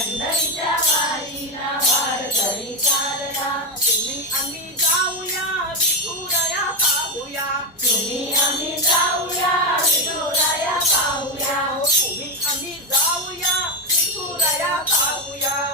पंढरीच्या वारीला वारकरी चालला. तुम्ही आम्ही जाऊया विठुराया पाहूया. तुम्ही आम्ही जाऊया विठुराया पाहूया. तुम्ही आम्ही जाऊया विठुराया पाहूया.